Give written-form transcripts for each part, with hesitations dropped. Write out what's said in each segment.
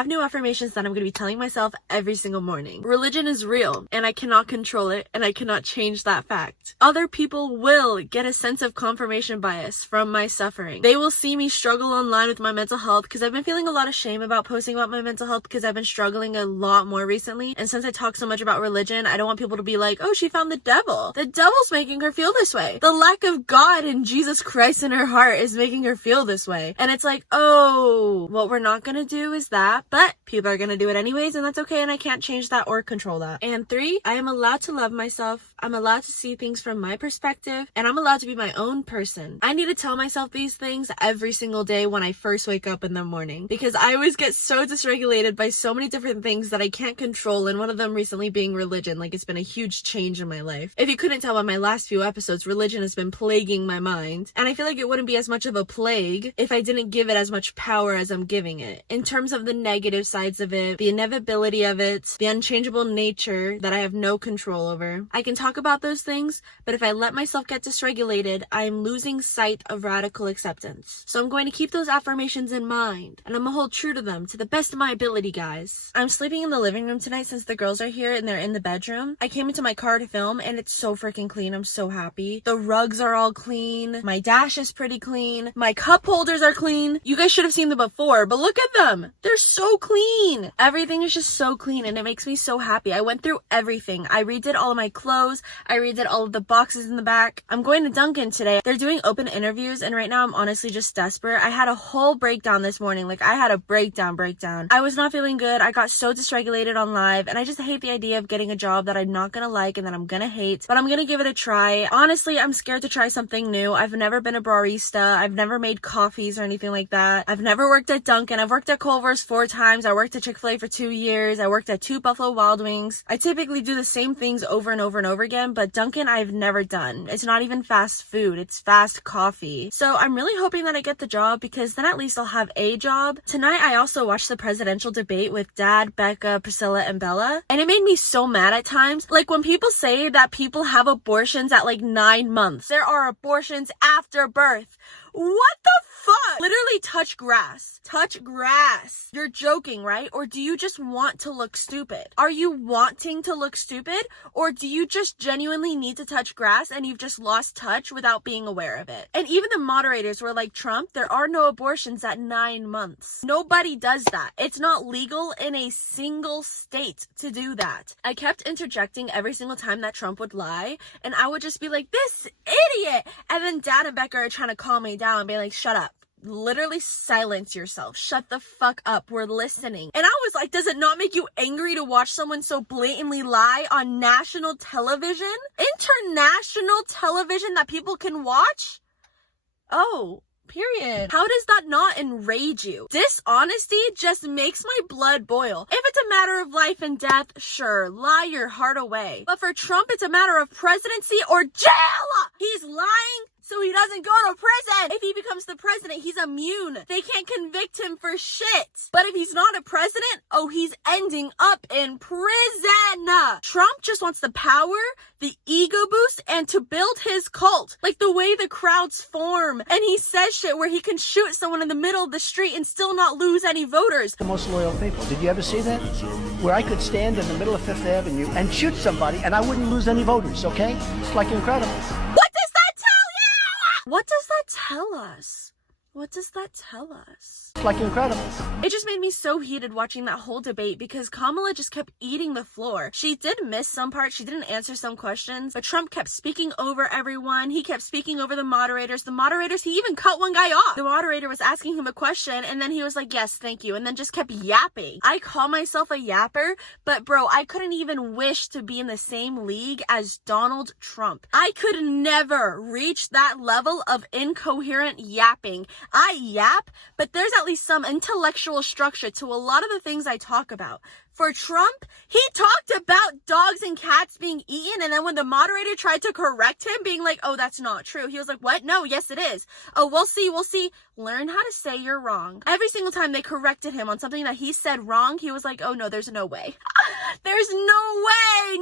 have new affirmations that I'm going to be telling myself every single morning. Religion is real, and I cannot control it, and I cannot change that fact. Other people will get a sense of confirmation bias from my suffering. They will see me struggle online with my mental health because I've been feeling a lot of shame about posting about my mental health because I've been struggling a lot more recently. And since I talk so much about religion, I don't want people to be like, oh, she found the devil. The devil's making her feel this way. The lack of God and Jesus Christ in her heart is making her feel this way. And it's like, oh, what we're not gonna do is that, but people are gonna do it anyways, and that's okay, and I can't change that or control that. And 3, I am allowed to love myself. I'm allowed to see things from my perspective, and I'm allowed to be my own person. I need to tell myself these things every single day when I first wake up in the morning, because I always get so dysregulated by so many different things that I can't control, and one of them recently being religion. Like, it's been a huge change in my life. If you couldn't tell by my last few episodes, religion has been plaguing my mind, and I feel like it wouldn't be as much of a plague if I didn't give it as much power as I'm giving it. In terms of the negative sides of it, the inevitability of it, the unchangeable nature that I have no control over. I can talk about those things, but if I let myself get dysregulated, I am losing sight of radical acceptance. So I'm going to keep those affirmations in mind, and I'm gonna hold true to them to the best of my ability, guys. I'm sleeping in the living room tonight since the girls are here and they're in the bedroom. I came into my car to film, and it's so freaking clean. I'm so happy. The rugs are all clean. My dash is pretty clean. My cup holders are clean. You guys should have seen them before, but look at them. They're so clean. Everything is just so clean, and it makes me so happy. I went through everything. I redid all of my clothes. I redid all of the boxes in the back. I'm going to Dunkin' today. They're doing open interviews, and right now I'm honestly just desperate. I had a whole breakdown this morning. Like, I had a breakdown. I was not feeling good. I got so dysregulated on live, and I just hate the idea of getting a job that I'm not gonna like and that I'm gonna hate, but I'm gonna give it a try. Honestly, I'm scared to try something new. I've never been a barista. I've never made coffees or anything like that. I've never worked at Dunkin'. I've worked at Culver's 4 times. I worked at Chick-fil-A for 2 years. I worked at 2 Buffalo Wild Wings. I typically do the same things over and over and over again, but Dunkin' I've never done. It's not even fast food. It's fast coffee. So I'm really hoping that I get the job, because then at least I'll have a job. Tonight, I also watched the presidential debate with Dad, Becca, Priscilla, and Bella, and it made me so mad at times. Like, when people say that people have abortions at like 9 months, there are abortions after birth. What the fuck? Literally touch grass. Touch grass. You're joking, right? Or do you just want to look stupid? Are you wanting to look stupid? Or do you just genuinely need to touch grass and you've just lost touch without being aware of it? And even the moderators were like, Trump, there are no abortions at 9 months. Nobody does that. It's not legal in a single state to do that. I kept interjecting every single time that Trump would lie, and I would just be like, this idiot! And then Dad and Becca are trying to calm me down and be like, shut up. Literally silence yourself. Shut the fuck up. We're listening. And I was like, does it not make you angry to watch someone so blatantly lie on national television? International television that people can watch? Oh, period. How does that not enrage you? Dishonesty just makes my blood boil. If it's a matter of life and death, sure, lie your heart away. But for Trump, it's a matter of presidency or jail! He's lying so he doesn't go to prison. If he becomes the president, he's immune. They can't convict him for shit. But if he's not a president, oh, he's ending up in prison. Trump just wants the power, the ego boost, and to build his cult. Like the way the crowds form. And he says shit where he can shoot someone in the middle of the street and still not lose any voters. The most loyal people. Did you ever see that? Where I could stand in the middle of Fifth Avenue and shoot somebody and I wouldn't lose any voters, okay? It's like incredible. What does that tell you? What does that tell us? What does that tell us? It's like incredible. It just made me so heated watching that whole debate because Kamala just kept eating the floor. She did miss some parts. She didn't answer some questions, but Trump kept speaking over everyone. He kept speaking over the moderators. He even cut one guy off. The moderator was asking him a question and then he was like, yes, thank you. And then just kept yapping. I call myself a yapper, but bro, I couldn't even wish to be in the same league as Donald Trump. I could never reach that level of incoherent yapping. I yap, but there's at least some intellectual structure to a lot of the things I talk about. For Trump, he talked about dogs and cats being eaten, and then when the moderator tried to correct him, being like, oh, that's not true, he was like, what? No, yes, it is. Oh, we'll see. Learn how to say you're wrong. Every single time they corrected him on something that he said wrong, he was like, oh, no, there's no way. There's no way.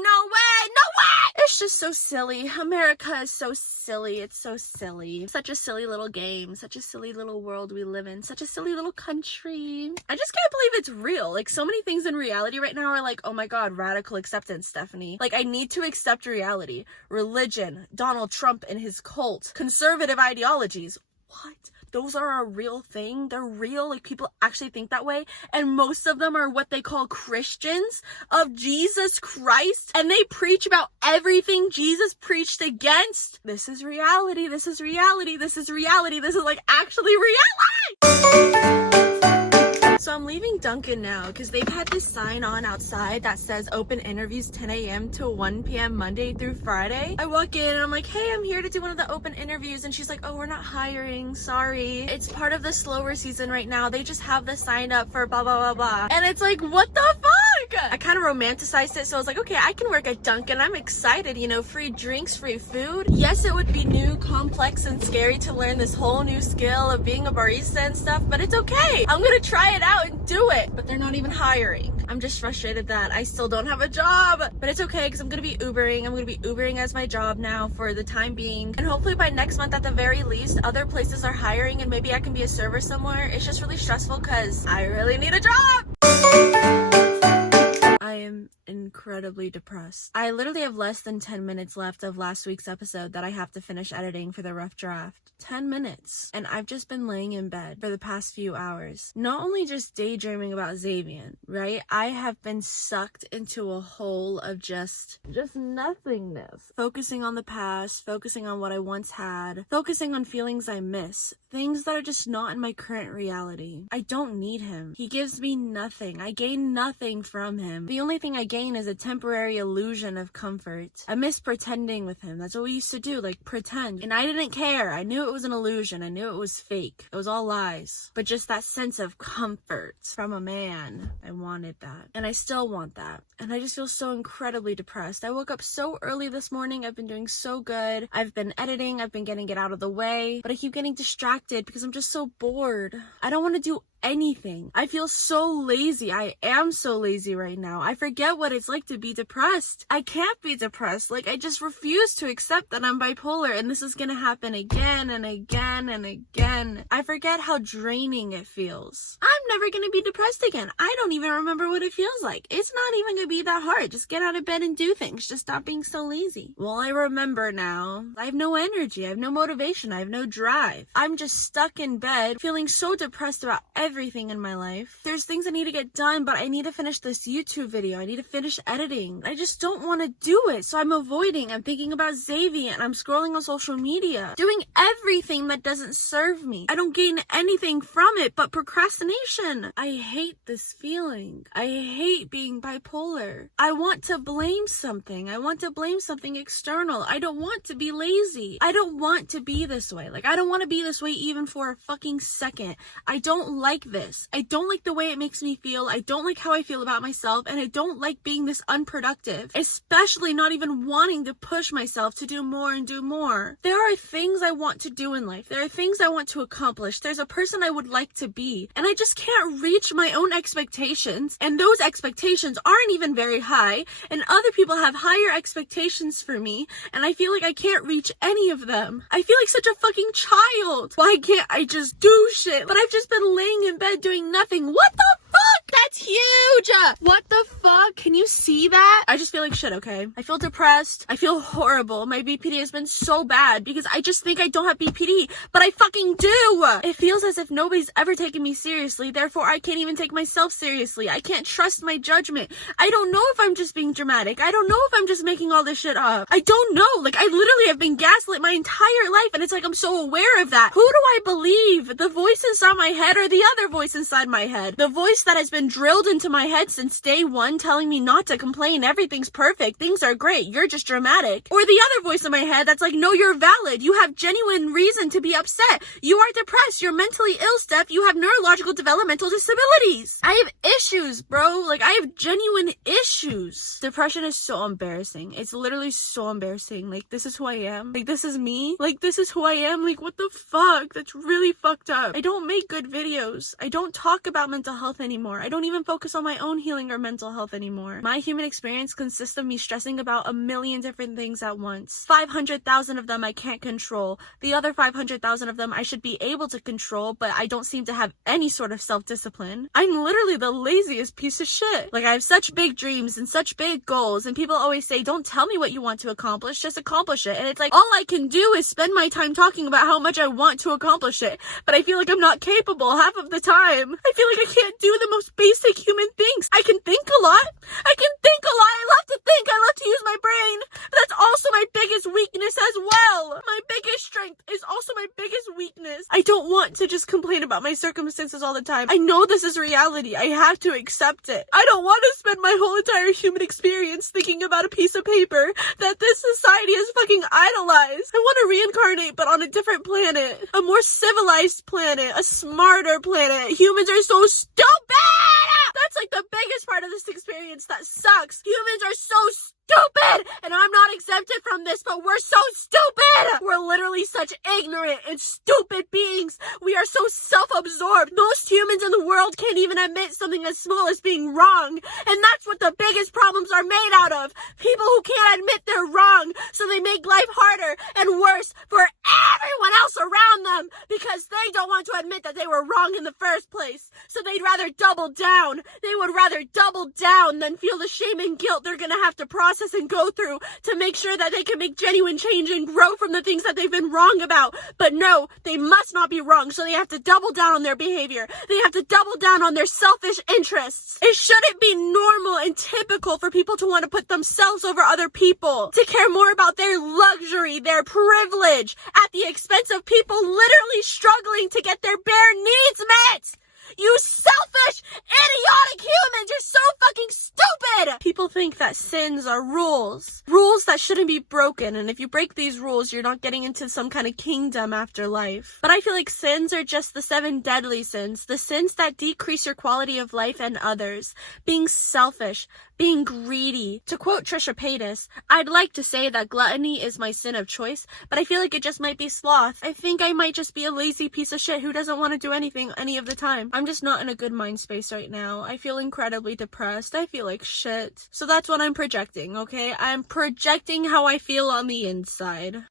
It's It's just so silly. America is so silly. It's so silly. Such a silly little game. Such a silly little world we live in. Such a silly little country. I just can't believe it's real. Like, so many things in reality right now are like, oh my god, radical acceptance, Stephanie. Like, I need to accept reality. Religion, Donald Trump and his cult, conservative ideologies. What? Those are a real thing? They're real? Like, people actually think that way? And most of them are what they call Christians of Jesus Christ, and they preach about everything Jesus preached against. This is reality. This is reality. This is reality. This is like actually reality! So I'm leaving Dunkin' now because they've had this sign on outside that says open interviews 10 a.m. to 1 p.m. Monday through Friday. I walk in and I'm like, hey, I'm here to do one of the open interviews. And she's like, oh, we're not hiring. Sorry. It's part of the slower season right now. They just have the sign up for blah, blah, blah, blah. And it's like, what the fuck? I kind of romanticized it. So I was like, okay, I can work at Dunkin'. I'm excited, you know, free drinks, free food. Yes, it would be new, complex, and scary to learn this whole new skill of being a barista and stuff, but it's okay. I'm gonna try it out and do it. But they're not even hiring. I'm just frustrated that I still don't have a job, but it's okay because I'm gonna be Ubering. I'm gonna be Ubering as my job now for the time being. And hopefully by next month at the very least, other places are hiring and maybe I can be a server somewhere. It's just really stressful because I really need a job. I am incredibly depressed. I literally have less than 10 minutes left of last week's episode that I have to finish editing for the rough draft. 10 minutes. And I've just been laying in bed for the past few hours. Not only just daydreaming about Xavier, right? I have been sucked into a hole of just nothingness. Focusing on the past, focusing on what I once had, focusing on feelings I miss, things that are just not in my current reality. I don't need him. He gives me nothing. I gain nothing from him. The only thing I gain is a temporary illusion of comfort. I miss pretending with him. That's what we used to do, like pretend. And I didn't care. I knew it was an illusion. I knew it was fake. It was all lies. But just that sense of comfort from a man, I wanted that. And I still want that. And I just feel so incredibly depressed. I woke up so early this morning. I've been doing so good. I've been editing. I've been getting it out of the way. But I keep getting distracted because I'm just so bored. I don't want to do anything. I feel so lazy. I am so lazy right now. I forget what it's like to be depressed. I can't be depressed. Like, I just refuse to accept that I'm bipolar and this is gonna happen again and again and again. I forget how draining it feels. I'm never gonna be depressed again. I don't even remember what it feels like. It's not even gonna be that hard. Just get out of bed and do things. Just stop being so lazy. Well, I remember now. I have no energy. I have no motivation. I have no drive. I'm just stuck in bed feeling so depressed about everything in my life. There's things I need to get done, but I need to finish this YouTube video. I need to finish editing. I just don't want to do it, so I'm avoiding. I'm thinking about Xavier, and I'm scrolling on social media, doing everything that doesn't serve me. I don't gain anything from it but procrastination. I hate this feeling. I hate being bipolar. I want to blame something. I want to blame something external. I don't want to be lazy. I don't want to be this way. Like, I don't want to be this way even for a fucking second. I don't like this. I don't like the way it makes me feel. I don't like how I feel about myself, and I don't like being this unproductive, especially not even wanting to push myself to do more and do more. There are things I want to do in life. There are things I want to accomplish. There's a person I would like to be, and I just can't reach my own expectations, and those expectations aren't even very high, and other people have higher expectations for me, and I feel like I can't reach any of them. I feel like such a fucking child. Why can't I just do shit? But I've just been laying in bed doing nothing. What the fuck? That's huge! What the fuck? Can you see that? I just feel like shit, okay? I feel depressed. I feel horrible. My BPD has been so bad because I just think I don't have BPD, but I fucking do! It feels as if nobody's ever taken me seriously, therefore I can't even take myself seriously. I can't trust my judgment. I don't know if I'm just being dramatic. I don't know if I'm just making all this shit up. I don't know. Like, I literally have been gaslit my entire life, and it's like I'm so aware of that. Who do I believe? The voice inside my head or the other voice inside my head? The voice that has been drilled into my head since day one, telling me not to complain, everything's perfect, things are great, you're just dramatic. Or the other voice in my head that's like, no, you're valid, you have genuine reason to be upset, you are depressed, you're mentally ill, Steph, you have neurological developmental disabilities. I have issues, bro. Like, I have genuine issues. Depression is so embarrassing. It's literally so embarrassing. Like, this is who I am. Like, this is me. Like, this is who I am. Like, what the fuck? That's really fucked up. I don't make good videos. I don't talk about mental health anymore. I don't even focus on my own healing or mental health anymore. My human experience consists of me stressing about a million different things at once. 500,000 of them I can't control. The other 500,000 of them I should be able to control, but I don't seem to have any sort of self-discipline. I'm literally the laziest piece of shit. Like, I have such big dreams and such big goals, and people always say, don't tell me what you want to accomplish, just accomplish it. And it's like, all I can do is spend my time talking about how much I want to accomplish it, but I feel like I'm not capable half of the time. I feel like I can't do the most basic human things. I can think a lot. I love to think. I love to use my brain. But that's also my biggest weakness as well. My biggest strength is also my biggest weakness. I don't want to just complain about my circumstances all the time. I know this is reality. I have to accept it. I don't want to spend my whole entire human experience thinking about a piece of paper that this society has fucking idolized. I want to reincarnate, but on a different planet. A more civilized planet. A smarter planet. Humans are so stupid! That's like the biggest part of this experience that sucks. Humans are so stupid! And I'm not exempted from this, but we're so stupid! We're literally such ignorant and stupid beings. We are so self-absorbed. Most humans in the world can't even admit something as small as being wrong. And that's what the biggest problems are made out of. People who can't admit they're wrong, so they make life harder and worse for everyone else around them because they don't want to admit that they were wrong in the first place. So they'd rather double down. They would rather double down than feel the shame and guilt they're gonna have to process and go through to make sure that they can make genuine change and grow from the things that they've been wrong about. But no, they must not be wrong, so they have to double down on their behavior. They have to double down on their selfish interests. It shouldn't be normal and typical for people to want to put themselves over other people, to care more about their luxury, their privilege, at the expense of people literally struggling to get their bare needs met. You selfish, idiotic humans! You're so fucking stupid! People think that sins are rules. Rules that shouldn't be broken, and if you break these rules, you're not getting into some kind of kingdom after life. But I feel like sins are just the 7 deadly sins, the sins that decrease your quality of life and others. Being selfish, being greedy. To quote Trisha Paytas, I'd like to say that gluttony is my sin of choice, but I feel like it just might be sloth. I think I might just be a lazy piece of shit who doesn't want to do anything any of the time. I'm just not in a good mind space right now. I feel incredibly depressed. I feel like shit. So that's what I'm projecting, okay? I'm projecting how I feel on the inside.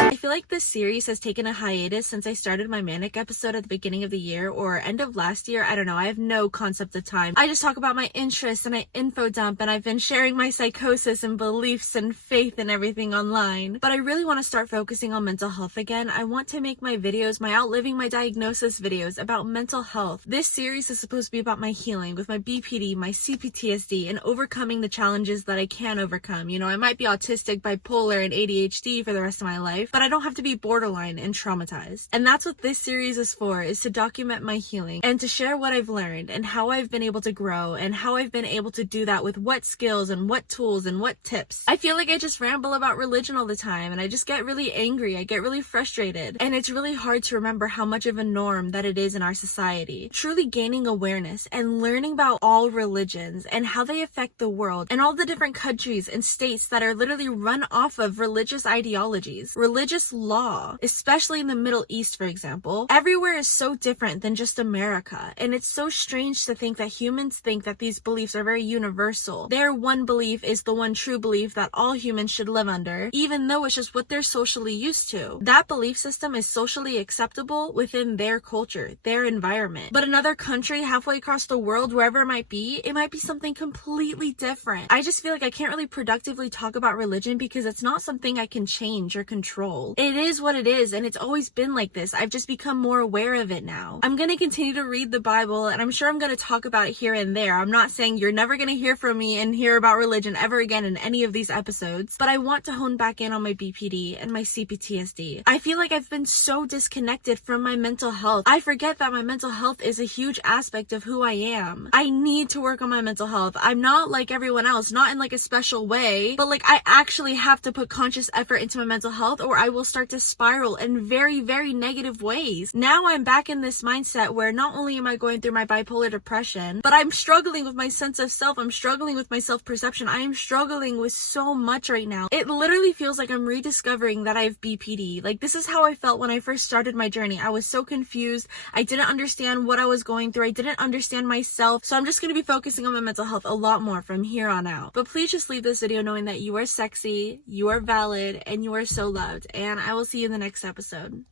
I feel like this series has taken a hiatus since I started my manic episode at the beginning of the year or end of last year. I don't know. I have no concept of time. I just talk about my interests and I info dump, and I've been sharing my psychosis and beliefs and faith and everything online. But I really want to start focusing on mental health again. I want to make my videos, my outliving my diagnosis videos, about mental health. This series is supposed to be about my healing with my BPD, my CPTSD, and overcoming the challenges that I can overcome. You know, I might be autistic, bipolar, and ADHD for the rest of my life, but I don't have to be borderline and traumatized. And that's what this series is for, is to document my healing and to share what I've learned and how I've been able to grow and how I've been able to do that with what skills and what tools and what tips. I feel like I just ramble about religion all the time and I just get really angry. I get really frustrated. And it's really hard to remember how much of a norm that it is in our society. Truly gaining awareness and learning about all religions and how they affect the world and all the different countries and states that are literally run off of religious ideologies. Religious law, especially in the Middle East, for example. Everywhere is so different than just America, and it's so strange to think that humans think that these beliefs are very universal. Their one belief is the one true belief that all humans should live under, even though it's just what they're socially used to. That belief system is socially acceptable within their culture, their environment. But another country halfway across the world, wherever it might be something completely different. I just feel like I can't really productively talk about religion because it's not something I can change or control. It is what it is, and it's always been like this. I've just become more aware of it now. I'm going to continue to read the Bible, and I'm sure I'm going to talk about it here and there. I'm not saying you're never going to hear from me and hear about religion ever again in any of these episodes, but I want to hone back in on my BPD and my CPTSD. I feel like I've been so disconnected from my mental health. I forget that my mental health is a huge aspect of who I am. I need to work on my mental health. I'm not like everyone else, not in like a special way, but like I actually have to put conscious effort into my mental health or I will start to spiral in very, very negative ways. Now I'm back in this mindset where not only am I going through my bipolar depression, but I'm struggling with my sense of self. I'm struggling with my self-perception. I am struggling with so much right now. It literally feels like I'm rediscovering that I have BPD. Like, this is how I felt when I first started my journey. I was so confused. I didn't understand what I was going through. I didn't understand myself. So I'm just going to be focusing on my mental health a lot more from here on out. But please just leave this video knowing that you are sexy, you are valid, and you are so loved. And I will see you in the next episode.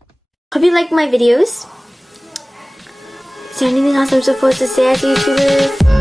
Hope you like my videos. Is there anything else I'm supposed to say as a YouTuber?